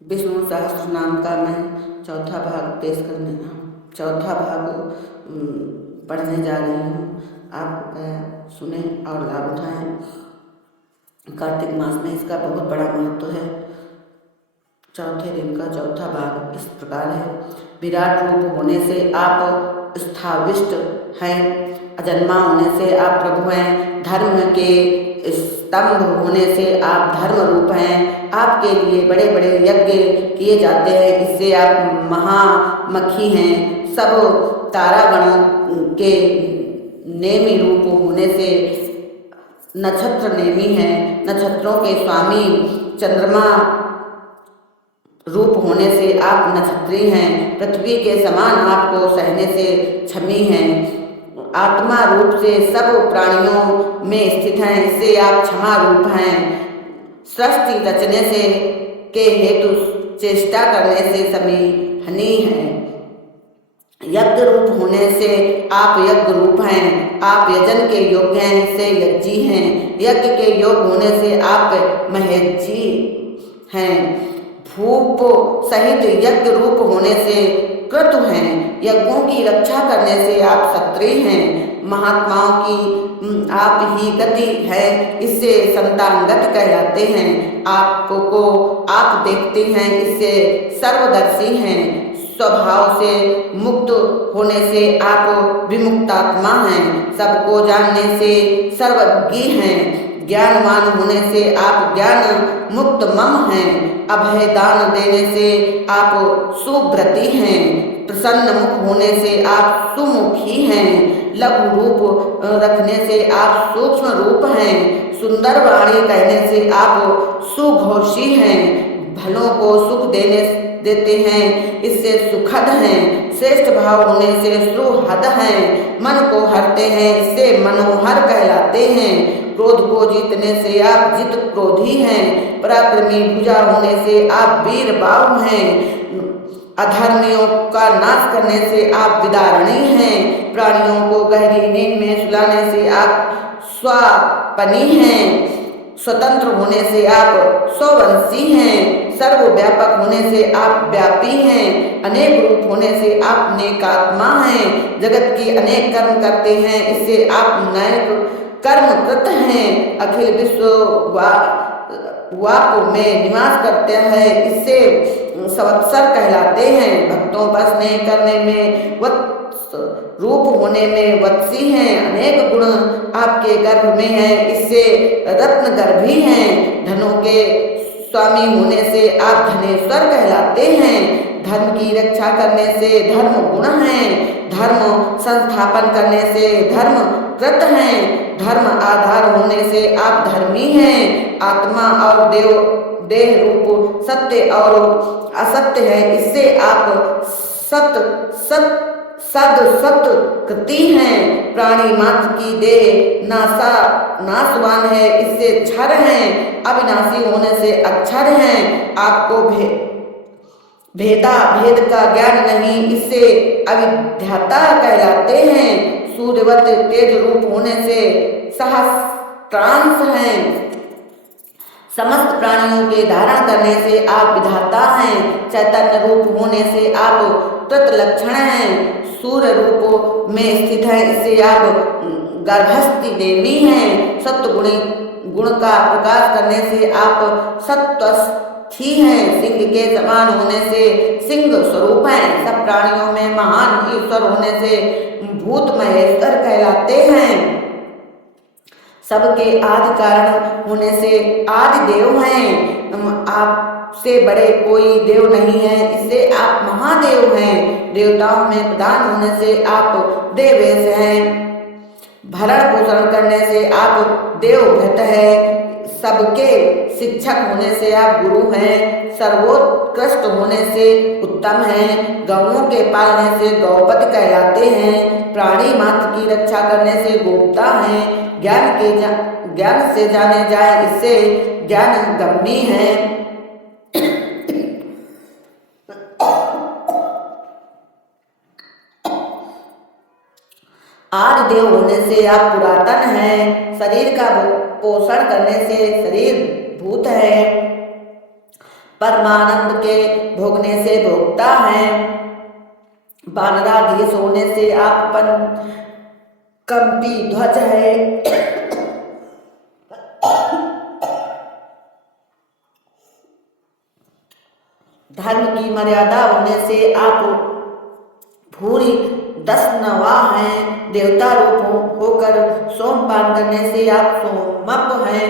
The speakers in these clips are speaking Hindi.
विष्णु सहस्त्र नाम का मैं चौथा भाग पढ़ने जा रही हूँ। आप कृपया सुने और लाभ उठाएं। कार्तिक मास में इसका बहुत बड़ा महत्व है। चौथे दिन का चौथा भाग इस प्रकार है। विराट रूप होने से आप स्थाविष्ट हैं, अजन्मा होने से आप प्रभु हैं, धर्म के स्तंभ होने से आप धर्म रूप हैं। आपके लिए बड़े बड़े यज्ञ किए जाते हैं, इससे आप महामखी हैं। सब तारागणों के नेमी रूप होने से नक्षत्र नेमी हैं। नक्षत्रों के स्वामी चंद्रमा रूप होने से आप नक्षत्री हैं। पृथ्वी के समान आपको सहने से क्षमी हैं। आत्मा रूप से सब प्राणियों में स्थित हैं, इससे आप क्षमा रूप हैं। सृष्टि रचने से के हेतु चेष्टा करने से समीहनी हैं। यज्ञ रूप होने से आप यज्ञ रूप हैं। आप यजन के योग्य हैं, इससे यज्ञी हैं। यज्ञ के योग्य होने से आप महेजी हैं। भूप सहित यज्ञ रूप होने से क्रतु हैं। यज्ञों की रक्षा करने से आप क्षत्रिय हैं। महात्माओं की आप ही गति है, इससे संतानगत कहलाते हैं। आपको आप देखते हैं, इससे सर्वदर्शी हैं। स्वभाव से मुक्त होने से आप विमुक्तात्मा हैं। सबको जानने से सर्वज्ञ हैं। ज्ञानवान होने से आप ज्ञान मुक्त मम हैं। अभय दान देने से आप सुव्रती हैं। प्रसन्न मुख होने से आप सुमुखी हैं। लघु रूप रखने से आप सूक्ष्म रूप हैं। सुंदर वाणी कहने से आप सुघोषी हैं। भलों को सुख देते हैं, इससे सुखद हैं। श्रेष्ठ भाव होने से सुहद हैं। मन को हरते हैं, इससे मनोहर कहलाते हैं। क्रोध को जीतने से आप जित क्रोधी हैं। पराक्रमी भुजा होने से आप वीर बाहु हैं। अधर्मियों का नाश करने से आप विदारणी हैं। प्राणियों को गहरी नींद में सुलाने से आप स्वापनी हैं। स्वतंत्र होने से आप स्ववंशी हैं। सर्वव्यापक होने से आप व्यापी हैं। अनेक रूप होने से आप नेकात्मा हैं। जगत की अनेक कर्म करते हैं, इससे आप नैक कर्मकृत हैं। अखिल विश्व वाप में निवास करते हैं, इससे संवत्सर कहलाते हैं। भक्तों पर स्नेह करने में वत्स रूप होने में वत्सी हैं। अनेक गुण आपके गर्भ में हैं, इससे रत्न गर्भी हैं। धनों के स्वामी होने से आप धनेश्वर कहलाते हैं। धर्म की रक्षा करने से धर्म गुण हैं। धर्म संस्थापन करने से धर्म कृत हैं। धर्म आधार होने से आप धर्मी हैं। आत्मा और देह रूप सत्य और असत्य है, इससे आप सत कृति हैं। प्राणी मात्र की देह नाशवान है, इससे क्षर हैं। अविनाशी होने से अक्षर हैं। आपको भेद का ज्ञान नहीं, इससे अविद्याता कहलाते हैं। सूर्यवत तेज रूप होने से सहस्त्रांश हैं। समस्त प्राणियों के धारण करने से आप विधाता हैं। चैतन्य रूप होने से आप तत्लक्षण हैं। सूर्य रूप में स्थित है, इससे आप गर्भस्थी देवी हैं। सत्व गुण का प्रकाश करने से आप सत्वस्थी हैं। सिंह के समान होने से सिंह स्वरूप हैं। सब प्राणियों में महान ईश्वर होने से भूत महेश्वर कहलाते हैं। सबके आदि कारण होने से आदि देव हैं। आपसे बड़े कोई देव नहीं है, इससे आप महादेव हैं। देवताओं में प्रधान होने से आप देवेश हैं। भरण पोषण करने से आप देवव्रत हैं। सबके शिक्षक होने से आप गुरु हैं। सर्वोत्कृष्ट होने से उत्तम हैं। गौओं के पालने से गौपति कहलाते हैं। प्राणी मात्र की रक्षा करने से गोप्ता हैं। ज्ञान से जाने जाए, इससे ज्ञान गम्मी है। आदि देव होने से आप पुरातन हैं। शरीर का पोषण करने से शरीर भूत है। परमानंद के भोगने से भोगता है। वानराधीश होने से आप कंपी ध्वज है। धर्म की मर्यादा होने से आप भूरी दशनवा हैं। देवता रूप होकर सोमपान करने से आप सोमप हैं।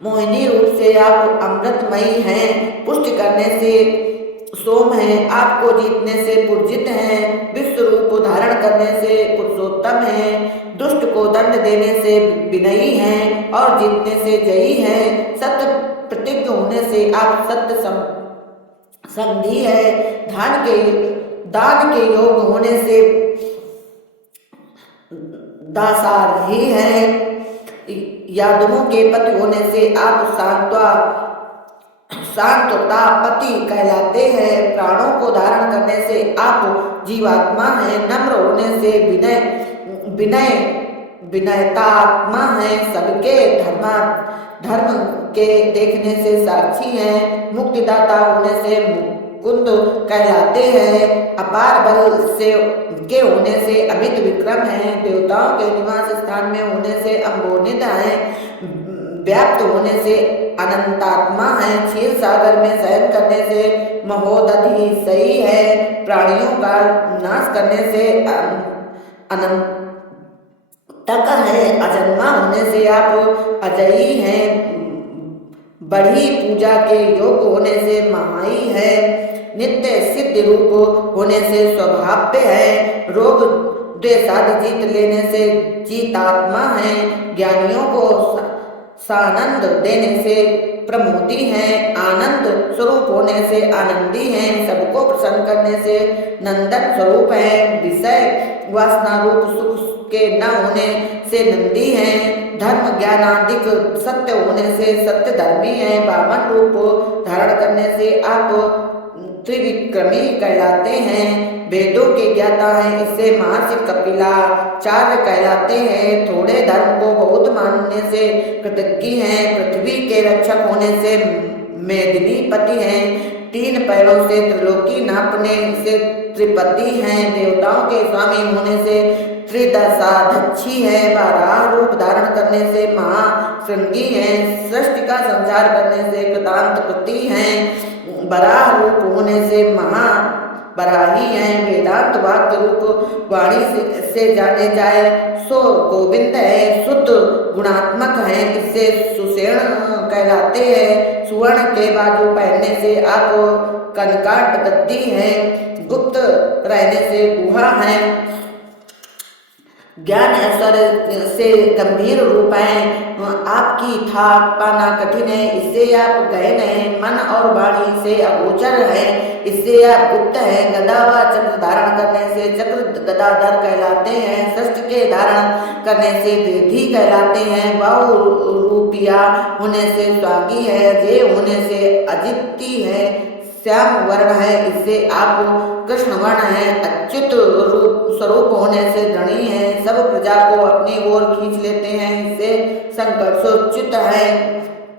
मोहिनी रूप से आप अमृतमयी हैं। पुष्ट करने से सोम है। आपको जीतने से पुरजित हैं। विश्व रूप धारण करने से पुरुषोत्तम हैं। दुष्ट को दंड देने से विनयी हैं और जीतने से जयी हैं। सत्य प्रतिज्ञ होने से आप सत्य संधि है। दान के योग होने से दासारही है। यादवों के पति होने से आप शांततापति कहलाते हैं। प्राणों को धारण करने से आप जीवात्मा हैं। नम्र होने से विनयतात्मा है। सबके धर्म के देखने से साक्षी हैं। मुक्तिदाता होने से मुकुंद कहलाते हैं। अपार बल के होने से अमित विक्रम हैं। देवताओं के निवास स्थान में होने से अम्बोनित हैं। व्याप्त होने से अनंतात्मा है। क्षीर सागर में शयन करने से महोदधि सही है। प्राणियों का नाश करने से अनंत तक है। अजन्मा होने से आप अजयी हैं। बढ़ी पूजा के योग होने से महाई है। नित्य सिद्ध रूप होने से स्वभाव्य है। रोग द्वेषादि जीत लेने से जीतात्मा है। ज्ञानियों को सानंद देने से प्रमोदी हैं। आनंद स्वरूप होने से आनंदी हैं। सबको प्रसन्न करने से नंदन स्वरूप है। विषय वासना रूप सुख के न होने से नंदी हैं। धर्म ज्ञानादिक सत्य होने से सत्य धर्मी हैं। वामन रूप धारण करने से आप त्रिविक्रमी कहलाते हैं। वेदों के ज्ञाता हैं। इससे महर्षि कपिलाचार्य कहलाते हैं। थोड़े धर्म को बहुत मानने से कृतज्ञ हैं। पृथ्वी के रक्षक होने से मेदिनीपति हैं। 3 पैरों से त्रिलोकी नापने से त्रिपति हैं। देवताओं के स्वामी होने से त्रिदशाध्यक्षी है। बारह रूप धारण करने से महाशृंगी हैं। सृष्टि का संसार करने से कृतांतकृति हैं। बराह रूप होने से महाबराही हैं। वेदांत वाक्य रूप वाणी से जाने जाए सो गोविंद है। शुद्ध गुणात्मक हैं। इससे सुषेण कहलाते हैं। सुवर्ण के बाजू पहनने से आप कनकाट गद्दी हैं। गुप्त रहने से गुहा हैं। ज्ञान ऐश्वर्य से गंभीर रूप है। आपकी थाक पाना कठिन है। इससे आप गहन हैं। मन और वाणी से अगोचर है। इससे आप गुप्त है। गदा व चक्र धारण करने से चक्र गदाधर कहलाते हैं। शस्त्र के धारण करने से वेदी कहलाते हैं। बहु रूपिया होने से स्वांगी है। अजय होने से अजिति है। श्याम वर्ण है। इससे आप कृष्ण वर्ण है। अच्युत स्वरूप होने से धनी है। सब प्रजा को अपनी ओर खींच लेते हैं। इससे संकर्षोच्युत है।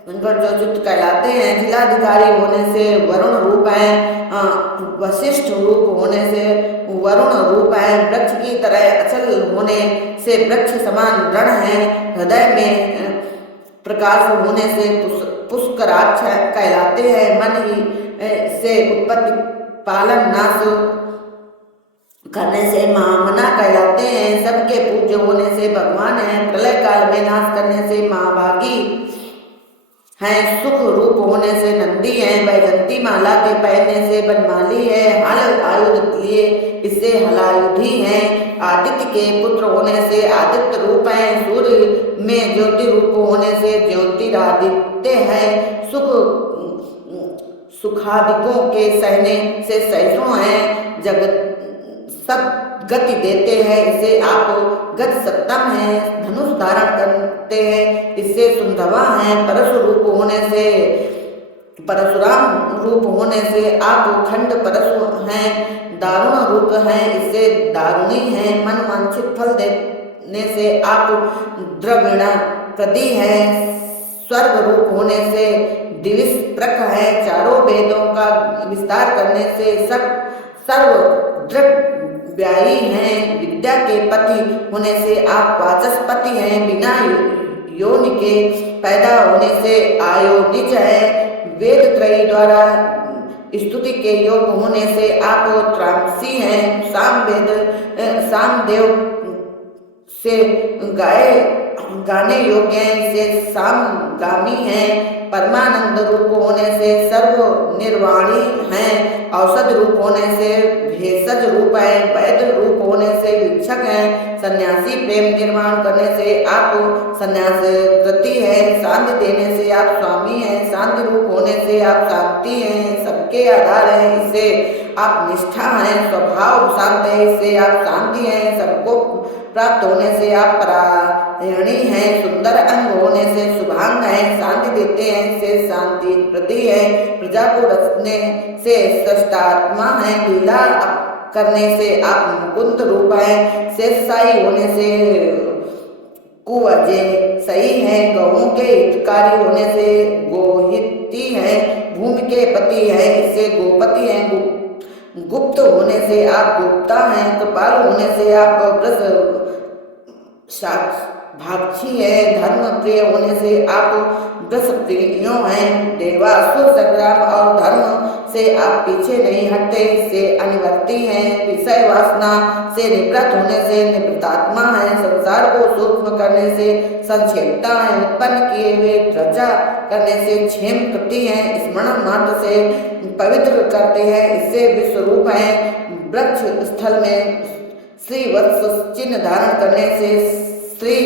संकर्षोच्युत कहलाते हैं। जिलाधिकारी होने से वरुण रूप है। वशिष्ठ रूप होने से वरुण रूप है। वृक्ष की तरह अचल होने से वृक्ष समान रण है। हृदय में प्रकाश होने से पुष्कराक्ष कहलाते हैं। मन ही से उत्पत्ति पालन नाश करने से महामना कहलाते हैं। सबके पूज्य होने से भगवान हैं। प्रलय काल में नाश करने से महाभागी हैं। सुख रूप होने से नंदी हैं। वैजंती माला के पहनने से बनमाली है। हल आयुध लिए इससे हलायुधी हैं। आदित्य के पुत्र होने से आदित्य रूप हैं। सूर्य में ज्योति रूप होने से ज्योतिरादित्य है। सुखादिकों के सहने से सहिष्णु हैं। जगत सब गति देते हैं। इससे आप गति सत्तम हैं। धनुष धारण करते हैं। इससे सुंदवा हैं। परशु रूप होने से परशुराम रूप होने से आप खंड परशु हैं। दारुण रूप हैं। इससे दारुणी हैं। मन वांछित फल देने से आप द्रविण प्रदी हैं। स्वर्ग रूप होने से दिविस प्रख हैं, चारों वेदों का विस्तार करने से सर्व दृढ़ व्यायी हैं, विद्या के पति होने से आप वाचस्पति हैं, बिना योनि के पैदा होने से आयोनिज है, वेद त्रयी द्वारा स्तुति के योग होने से आप त्रामसी हैं, सामदेव से गाने योग्य हैं, से सामगामी हैं, परमानंद रूप होने से सर्व निर्वाणी हैं, औषध रूप होने से भेषज रूप है, वैद रूप होने से भिक्षक हैं, सन्यासी प्रेम निर्माण करने से आप सन्यास कृति है, शांति देने से आप स्वामी हैं, शांति रूप होने से आप शांति हैं, सबके आधार हैं, इससे आप निष्ठा हैं, स्वभाव शांत है, इससे आप शांति हैं, सबको प्राप्त होने से आप परायणी हैं, सुंदर अंग होने से शुभांग हैं, शांति देते हैं, इससे शांति प्रति है, प्रजा को रचने से सृष्टात्मा है, लीला करने से आप मुकुंद रूप हैं, शेषशाही होने से कुअजय सही है, गौओं के हितकारी होने से गोहिती है, भूमि के पति है, इससे गोपति हैं, गुप्त होने से आप गुप्ता हैं, कृपाल होने से आप वृष भाक्षी है, धर्म प्रिय होने से आप वृष प्रियो हैं, देवासुर संग्राम और धर्म से आप पीछे नहीं हटते, इससे अनिवर्ती हैं, विषय वासना से निवृत्त होने से निवृत्तात्मा है, संसार को सूक्ष्म करने से संक्षेपता है, उत्पन्न किए हुए ध्वजा करने से क्षेम कृति है, स्मरण मात्र से पवित्र करते हैं, इससे विश्वरूप है, वृक्ष स्थल में श्री वत्स चिन्ह धारण करने से श्री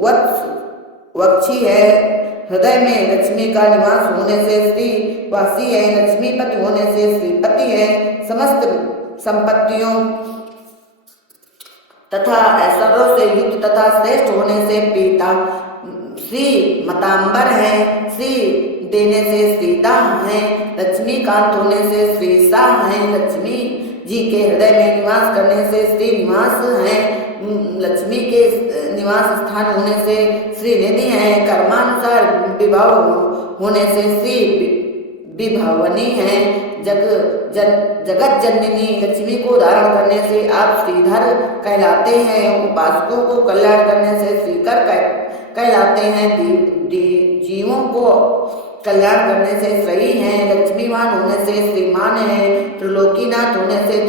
वत्स वक्षी है, हृदय में लक्ष्मी का निवास होने से श्री वासी है, लक्ष्मीपति होने से श्रीपति है, समस्त संपत्तियों तथा ऐश्वर्यों से युक्त तथा श्रेष्ठ होने से पीता श्री मतांबर है, श्री देने से श्रीदा है, लक्ष्मीकांत होने से श्रीसा है, लक्ष्मी जी के हृदय में निवास करने से श्री निवास है, लक्ष्मी के निवास स्थान होने से श्री निधि है, कर्मानुसार विभाव होने से श्री विभवनी है, जगत जननी लक्ष्मी को धारण करने से आप श्रीधर कहलाते हैं, उपासकों को कल्याण करने से श्रीकर कहलाते हैं, जीवों को कल्याण करने से श्रेयी हैं, लक्ष्मीवान होने से श्रीमान है, त्रिलोकीनाथ होने से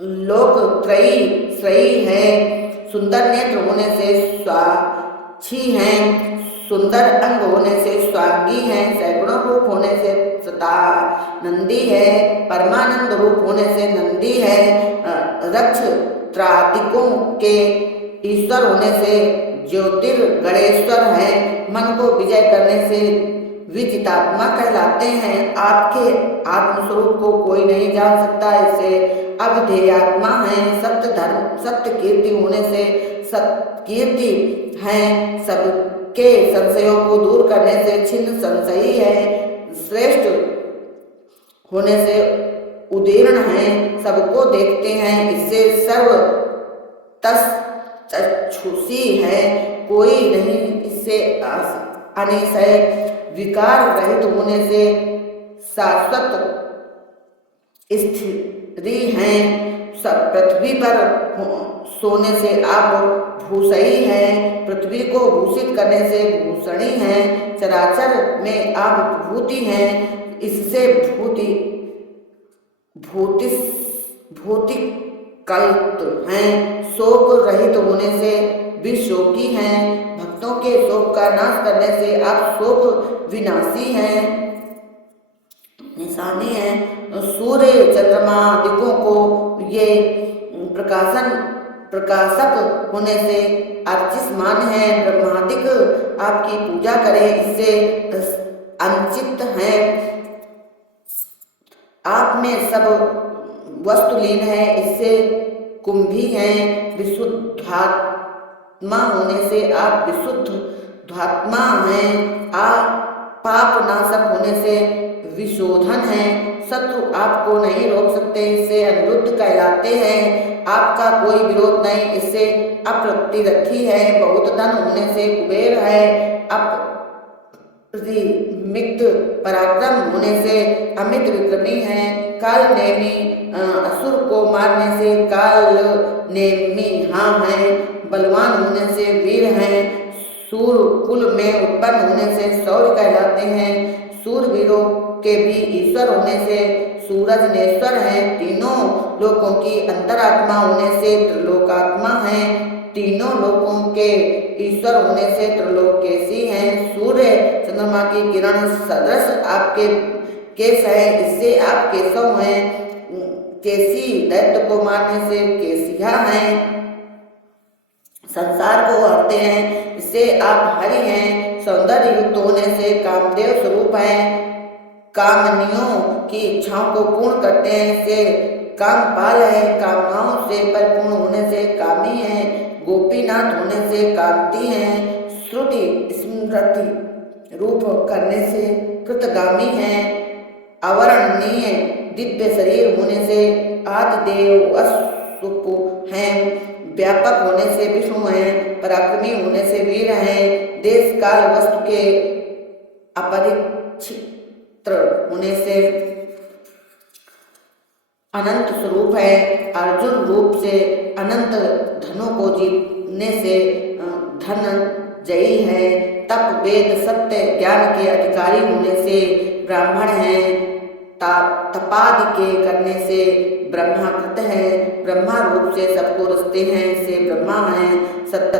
लोकत्रयी श्रेयी है, सुंदर नेत्र होने से स्वाक्षी हैं, सुंदर अंग होने से स्वांगी हैं, सैकड़ों रूप होने से सतानंदी है, परमानंद रूप होने से नंदी है, रक्ष त्रातिकों के ईश्वर होने से ज्योतिर्गणेश्वर है, मन को विजय करने से विजितात्मा कहलाते हैं, आपके आत्मस्वरूप को कोई नहीं जान सकता, इसे अविधेयात्मा है, सत्य धर्म सत्य कीर्ति होने से सत्कीर्ति है, सबके संशयों को दूर करने से छिन्न संशयी है, श्रेष्ठ होने से उदीर्ण है, सबको देखते हैं, इससे सर्व तस चक्षुषी है, कोई नहीं इससे अनिशय, विकार रहित होने से शाश्वत स्थिरी हैं, सब पृथ्वी पर सोने से आप भूषई हैं, पृथ्वी को भूषित करने से भूषणी हैं, चराचर में आप भूति हैं, इससे भूति कल्प हैं, शोक रहित होने से विशोकी हैं, भक्तों के शोक का नाश करने से आप शोक विनाशी हैं, निशानी हैं, सूर्य चंद्रमा आदिकों को ये प्रकाशक होने से अर्चिष्मान है, ब्रह्मादिक आपकी पूजा करें, इससे अंचित हैं, आप में सब वस्तुलीन है, इससे कुंभी हैं, विशुद्धात्मा होने से आप विशुद्धात्मा हैं, पाप नाशक होने से विशोधन है। शत्रु आपको नहीं रोक सकते, इससे अनिरुद्ध कहलाते हैं। आपका कोई विरोध नहीं, इससे अप्रतिरथी है। बहुत धन होने से कुबेर है। अपरिमित पराक्रम होने से अमित विक्रमी है। काल नेमी असुर को मारने से काल नेमी हाँ है। बलवान होने से वीर हैं। सूर कुल में उत्पन्न होने से शौर्य कहलाते हैं। सूरवीरों के भी ईश्वर होने से सूरज नेश्वर हैं। तीनों लोकों की अंतरात्मा होने से त्रिलोकात्मा हैं। तीनों लोकों के ईश्वर होने से त्रिलोकेशी हैं। सूर्य चंद्रमा की किरण सदृश आपके केश है, इससे आप केशव हैं। केसी दैत्य को मारने से केसिया हैं। संसार को हरते हैं, इससे आप हरि हैं। सौंदर्य युक्त होने से कामदेव स्वरूप हैं। कामनियों की इच्छाओं को पूर्ण करते हैं, इससे कामपाल है। कामनाओं से परिपूर्ण होने से कामी है। गोपीनाथ होने से कांति हैं। श्रुति स्मृति रूप करने से कृतगामी हैं। अवर्णनीय दिव्य शरीर होने से आदिदेव अशुप हैं। व्यापक होने से विष्णु हैं। पराक्रमी होने से वीर हैं। देश काल वस्तु के अपरिच्छिन्न होने से अनंत स्वरूप है। अर्जुन रूप से अनंत धनों को जीतने से धनजयी है। तप वेद सत्य ज्ञान के अधिकारी होने से ब्राह्मण हैं। तपादि के करने से ब्रह्माकृत है। ब्रह्मा रूप से सबको रचते हैं, से ब्रह्मा हैं। सत्य